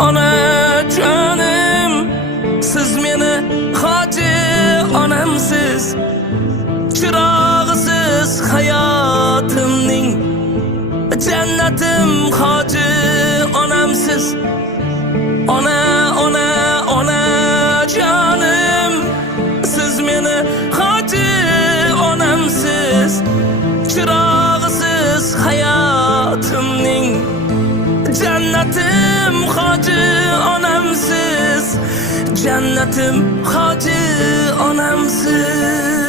ona canım. Siz meni hoji onamsiz, chirog'isiz hayotimning. Jannatim hoji onamsiz. Ona canım. Siz meni hoji onamsiz, chirog'isiz hayotimning. Jannatim hoji onamsiz, jannatim hoji onamsiz.